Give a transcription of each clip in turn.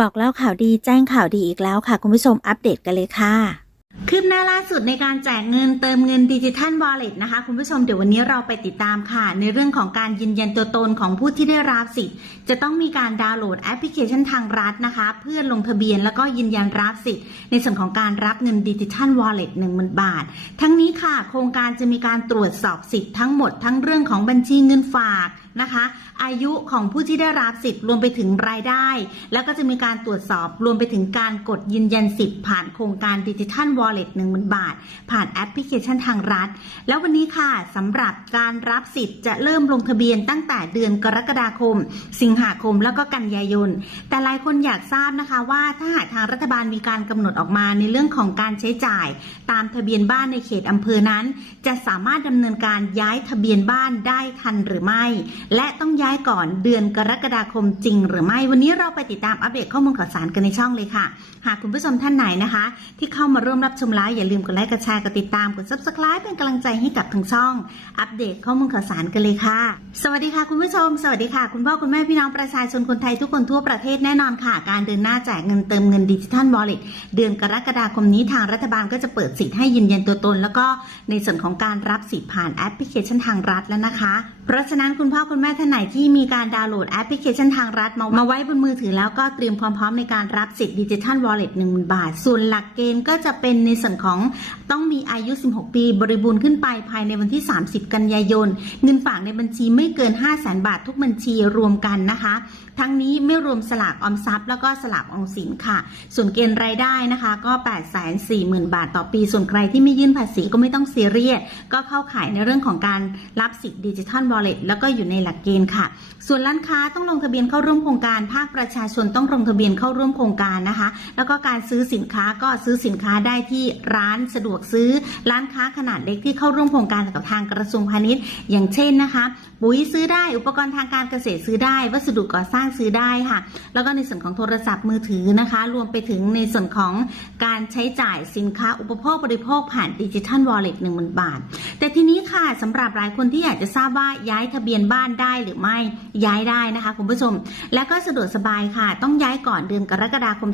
บอกเล่าข่าวดีแจ้งข่าวดีอีกแล้วค่ะ คุณผู้ชมอัปเดตกันเลยค่ะคืบหน้าล่าสุดในการแจกเงินเติมเงินดิจิทัลวอลเล็ตนะคะ คุณผู้ชมเดี๋ยววันนี้เราไปติดตามค่ะ ในเรื่องของการยืนยันตัวตนของผู้ที่ได้รับสิทธิ์ จะต้องมีการดาวน์โหลดแอปพลิเคชันทางรัฐนะคะ เพื่อลงทะเบียนแล้วก็ยืนยันรับสิทธิ์ ในส่วนของการรับเงินดิจิทัลวอลเล็ตหนึ่งหมื่นบาท ทั้งนี้ค่ะ โครงการจะมีการตรวจสอบสิทธิ์ทั้งหมดทั้งเรื่องของบัญชีเงินฝาก นะคะ อายุของผู้ที่ได้รับสิทธิ์รวมไปถึงรายได้ แล้วก็จะมีการตรวจสอบรวมไปถึงการกดยืนยันสิทธิ์ผ่านโครงการดิจิทัลวอลเล็ตหนึ่งหมื่นบาท ผ่านแอปพลิเคชันทางรัฐ แล้ววันนี้ค่ะสำหรับการรับสิทธิ์จะเริ่มลงทะเบียนตั้งแต่เดือนกรกฎาคม สิงหาคมแล้วก็กันยายน แต่หลายคนอยากทราบนะคะว่าถ้าหากทางรัฐบาลมีการกำหนดออกมาในเรื่องของการใช้จ่าย ตามทะเบียนบ้านในเขตอำเภอนั้น จะสามารถดำเนินการย้ายทะเบียนบ้านได้ทันหรือไม่และต้องย้ายก่อนเดือนกรกฎาคมจริง หรือไม่วันนี้เราไปติดตามอัปเดตข้อมูลข่าวสารกันในช่องเลยค่ะ หากคุณผู้ชมท่านไหนนะคะ ที่เข้ามาร่วมรับชมไลฟ์อย่าลืมกดไลค์กดแชร์กดติดตามกด subscribe เป็นกำลังใจให้กับทางช่อง อัปเดตข้อมูลข่าวสารกันเลยค่ะ สวัสดีค่ะคุณผู้ชม สวัสดีค่ะ คุณพ่อคุณแม่พี่น้องประชาชนคนไทยทุกคนทั่วประเทศแน่นอนค่ะ การเดินหน้าแจกเงินเติมเงินดิจิทัลวอลเล็ตเดือนกรกฎาคมนี้ทางรัฐบาลก็จะเปิดสิทธิ์ให้ยืนยันตัวตน แล้วก็ในส่วนของการรับสิทธิ์ผ่านแอปพลิเคชันทางรัฐแล้วนะคะ เพราะฉะนั้นคุณพ่อคุณแม่ท่านไหนที่มีการดาวน์โหลดแอปพลิเคชันทางรัฐมามาไว้บนมือถือแล้วก็เตรียมความพร้อมในการรับสิทธิ์ดิจิทัลวอลเล็ตหนึ่งหมื่นบาท ส่วนหลักเกณฑ์ก็จะเป็นในส่วนของต้องมีอายุ 16 ปีบริบูรณ์ขึ้นไปภายในวันที่ 30 กันยายน เงินฝากในบัญชีไม่เกิน 5 0 0 0 0 0บาททุกบัญชีรวมกันนะคะ ทั้งนี้ไม่รวมสลากออมทรัพย์ แล้วก็สลากออมสินค่ะ ส่วนเกณฑ์รายได้นะคะก็ 8 4 0 0 0 0 บาทต่อปี ส่วนใครที่ไม่ยื่นภาษีก็ไม่ต้องซีเรียสก็เข้าข่ายในเรื่องของการรับสิทธิ์ดิจิทัลวอลเล็ตแล้วก็อยู่ในหลักเกณฑ์ค่ะ ส่วนร้านค้าต้องลงทะเบียนเข้าร่วมโครงการ ภาคประชาชนต้องลงทะเบียนเข้าร่วมโครงการนะคะ แล้วก็การซื้อสินค้าก็ซื้อสินค้าได้ที่ร้านสะดวกซื้อ ร้านค้าขนาดเล็กที่เข้าร่วมโครงการกับทางกระทรวงพาณิชย์ อย่างเช่นนะคะ ปุ๋ยซื้อได้ อุปกรณ์ทางการเกษตรซื้อได้ วัสดุก่อสร้างซื้อได้ค่ะ แล้วก็ในส่วนของโทรศัพท์มือถือนะคะ รวมไปถึงในส่วนของการใช้จ่ายสินค้าอุปโภคบริโภคผ่านดิจิทัลวอลเล็ตหนึ่งหมื่นบาท แต่ทีนี้ค่ะสำหรับหลายคนที่อยากจะทราบว่าย้ายทะเบียนบ้านได้หรือไม่ย้ายได้นะคะคุณผู้ชม และก็สะดวกสบายค่ะ ต้องย้ายก่อนเดือนกรกฎาคม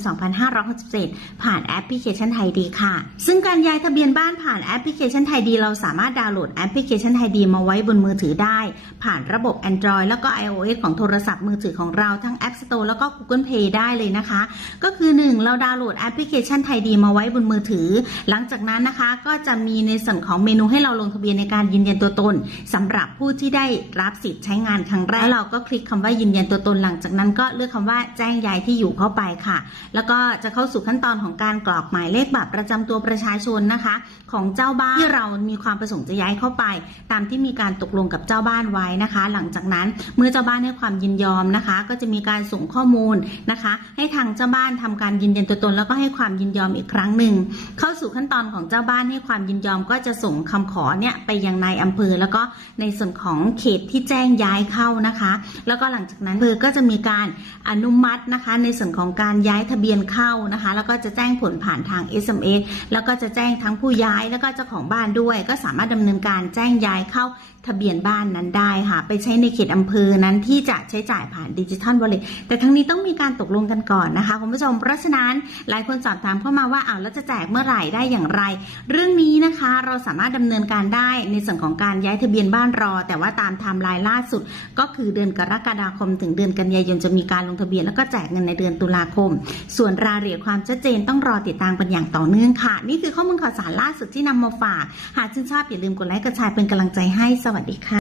2567 ผ่านแอปพลิเคชันไทยดีค่ะ ซึ่งการย้ายทะเบียนบ้านผ่านแอปพลิเคชันไทยดี เราสามารถดาวน์โหลดแอปพลิเคชันไทยดีมาไว้บนมือถือได้ ผ่านระบบ Android แล้วก็ iOS ของโทรศัพท์มือถือของเราทั้ง App Store แล้วก็ Google Play ได้เลยนะคะ ก็คือ 1 เราดาวน์โหลดแอปพลิเคชันไทยดีมาไว้บนมือถือ หลังจากนั้นนะคะก็จะมีในส่วนของเมนูให้เราลงทะเบียนในการยืนยันตัวตนสำหรับผู้ที่ได้รับสิทธิ์ช้งานครั้งแรกแล้วเราก็คลิกคำว่ายืนยันตัวตนหลังจากนั้น ก็เลือกคำว่าแจ้งย้ายที่อยู่เข้าไปค่ะ แล้วก็จะเข้าสู่ขั้นตอนของการกรอกหมายเลขบัตรประจำตัวประชาชนนะคะ ของเจ้าบ้านที่เรามีความประสงค์จะย้ายเข้าไป ตามที่มีการตกลงกับเจ้าบ้านไว้นะคะ หลังจากนั้นเมื่อเจ้าบ้านให้ความยินยอมนะคะ ก็จะมีการส่งข้อมูลนะคะ ให้ทางเจ้าบ้านทำการยืนยันตัวตน แล้วก็ให้ความยินยอมอีกครั้งหนึ่งเข้าสู่ขั้นตอนของเจ้าบ้านให้ความยินยอมก็จะส่งคำขอเนี่ยไปยังนายอำเภอแล้วก็ในส่วนของเขตที่แจ้งย้ายเข้านะคะ แล้วก็หลังจากนั้นอำเภอก็จะมีการอนุมัตินะคะ ในส่วนของการย้ายทะเบียนเข้านะคะ แล้วก็จะแจ้งผลผ่านทาง SMS แล้วก็จะแจ้งทั้งผู้ย้ายแล้วก็เจ้าของบ้านด้วย ก็สามารถดำเนินการแจ้งย้ายเข้าทะเบียนบ้านนั้นได้ค่ะ ไปใช้ในเขตอำเภอนั้นที่จะใช้จ่ายผ่านดิจิทัลวอลเล็ตแต่ทั้งนี้ต้องมีการตกลงกันก่อนนะคะคุณผู้ชม เพราะฉะนั้นหลายคนสอบถามเข้ามาว่าอ้าวแล้วจะแจกเมื่อไหร่ได้อย่างไร เรื่องนี้นะคะเราสามารถดำเนินการได้ในส่วนของการย้ายทะเบียนบ้านรอ แต่ว่าตามไทม์ไลน์ล่าสุด ก็คือเดือนกรกฎาคม ถึงเดือนกันยายนจะมีการลงทะเบียนแล้วก็แจกเงินในเดือนตุลาคม ส่วนรายละเอียดความชัดเจนต้องรอติดตามกันอย่างต่อเนื่องค่ะ นี่คือข้อมูลข่าวสารล่าสุดที่นำมาฝาก หากชื่นชอบอย่าลืมกดไลค์กดแชร์เป็นกำลังใจให้สวัสดีค่ะ